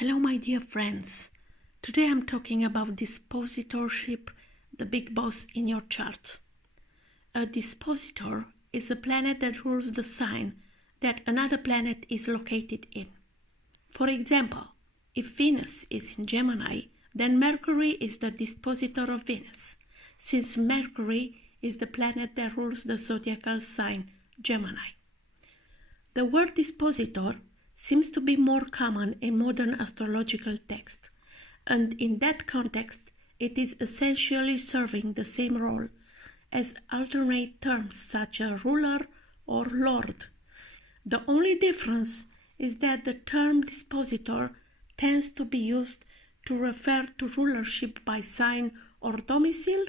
Hello, my dear friends. Today I'm talking about dispositorship, the big boss in your chart. A dispositor is a planet that rules the sign that another planet is located in. For example, if Venus is in Gemini, then Mercury is the dispositor of Venus, since Mercury is the planet that rules the zodiacal sign Gemini. The word dispositor seems to be more common in modern astrological texts, and in that context it is essentially serving the same role as alternate terms such as ruler or lord. The only difference is that the term dispositor tends to be used to refer to rulership by sign or domicile,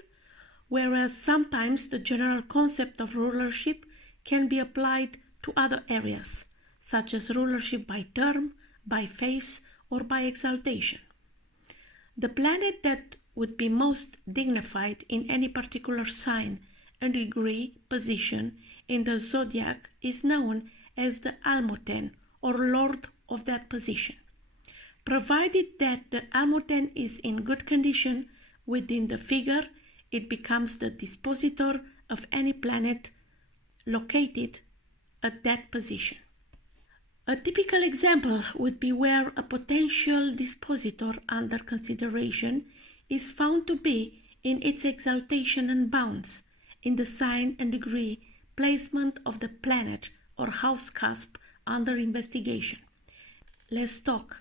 whereas sometimes the general concept of rulership can be applied to other areas, such as rulership by term, by phase, or by exaltation. The planet that would be most dignified in any particular sign and degree position in the zodiac is known as the almuten, or lord of that position. Provided that the almuten is in good condition within the figure, it becomes the dispositor of any planet located at that position. A typical example would be where a potential dispositor under consideration is found to be in its exaltation and bounds, in the sign and degree placement of the planet or house cusp under investigation. Let's talk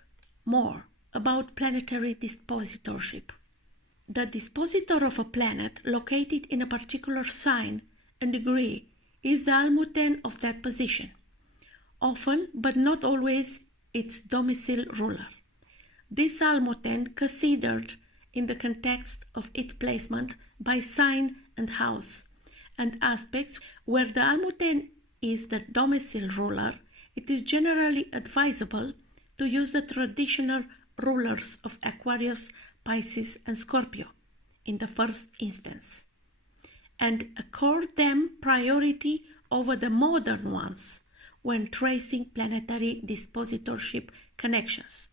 more about planetary dispositorship. The dispositor of a planet located in a particular sign and degree is the almuten of that position, often but not always its domicile ruler. This almuten considered in the context of its placement by sign and house, and aspects where the almuten is the domicile ruler, it is generally advisable to use the traditional rulers of Aquarius, Pisces, and Scorpio in the first instance, and accord them priority over the modern ones when tracing planetary dispositorship connections.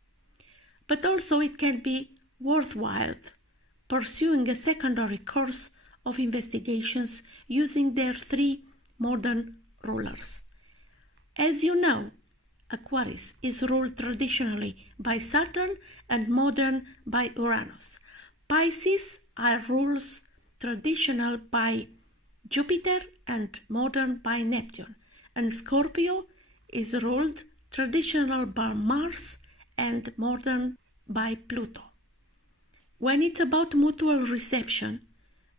But also it can be worthwhile pursuing a secondary course of investigations using their three modern rulers. As you know, Aquarius is ruled traditionally by Saturn and modern by Uranus. Pisces are rules traditional by Jupiter and modern by Neptune, and Scorpio is ruled traditional by Mars and modern by Pluto. When it's about mutual reception,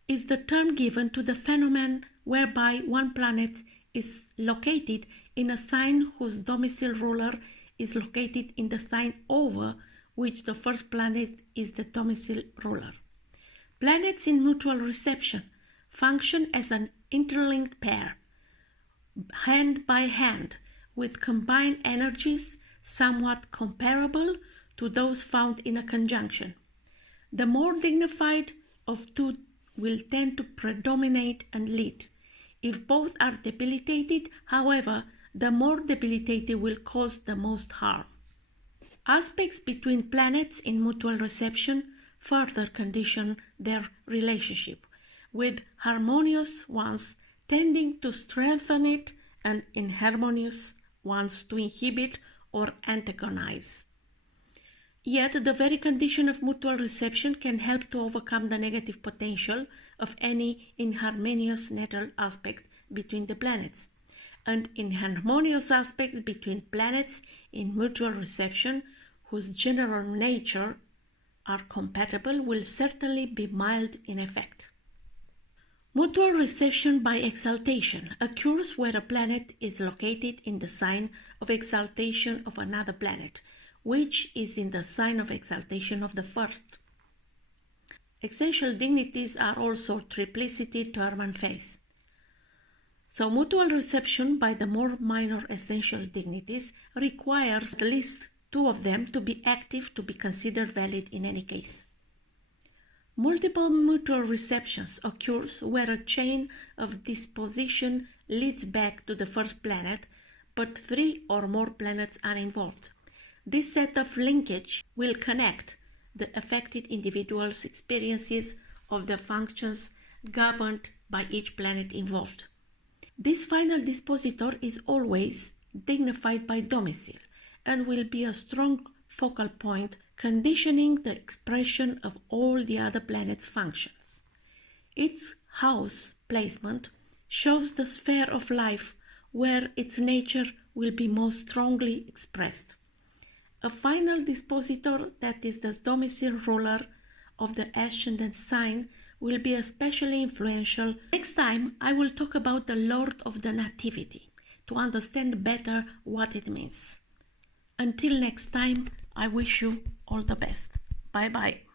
is the term given to the phenomenon whereby one planet is located in a sign whose domicile ruler is located in the sign over which the first planet is the domicile ruler. Planets in mutual reception function as an interlinked pair, hand by hand, with combined energies somewhat comparable to those found in a conjunction. The more dignified of two will tend to predominate and lead. If both are debilitated, however, the more debilitated will cause the most harm. Aspects between planets in mutual reception further condition their relationship, with harmonious ones tending to strengthen it and inharmonious ones to inhibit or antagonize. Yet the very condition of mutual reception can help to overcome the negative potential of any inharmonious natal aspect between the planets. And inharmonious aspects between planets in mutual reception whose general nature are compatible will certainly be mild in effect. Mutual reception by exaltation occurs where a planet is located in the sign of exaltation of another planet, which is in the sign of exaltation of the first. Essential dignities are also triplicity, term, and phase. So mutual reception by the more minor essential dignities requires at least two of them to be active to be considered valid in any case. Multiple mutual receptions occurs where a chain of disposition leads back to the first planet, but three or more planets are involved. This set of linkage will connect the affected individual's experiences of the functions governed by each planet involved. This final dispositor is always dignified by domicile and will be a strong focal point conditioning the expression of all the other planets' functions. Its house placement shows the sphere of life where its nature will be most strongly expressed. A final dispositor, that is the domicile ruler of the ascendant sign, will be especially influential. Next time I will talk about the Lord of the Nativity to understand better what it means. Until next time, I wish you all the best. Bye bye.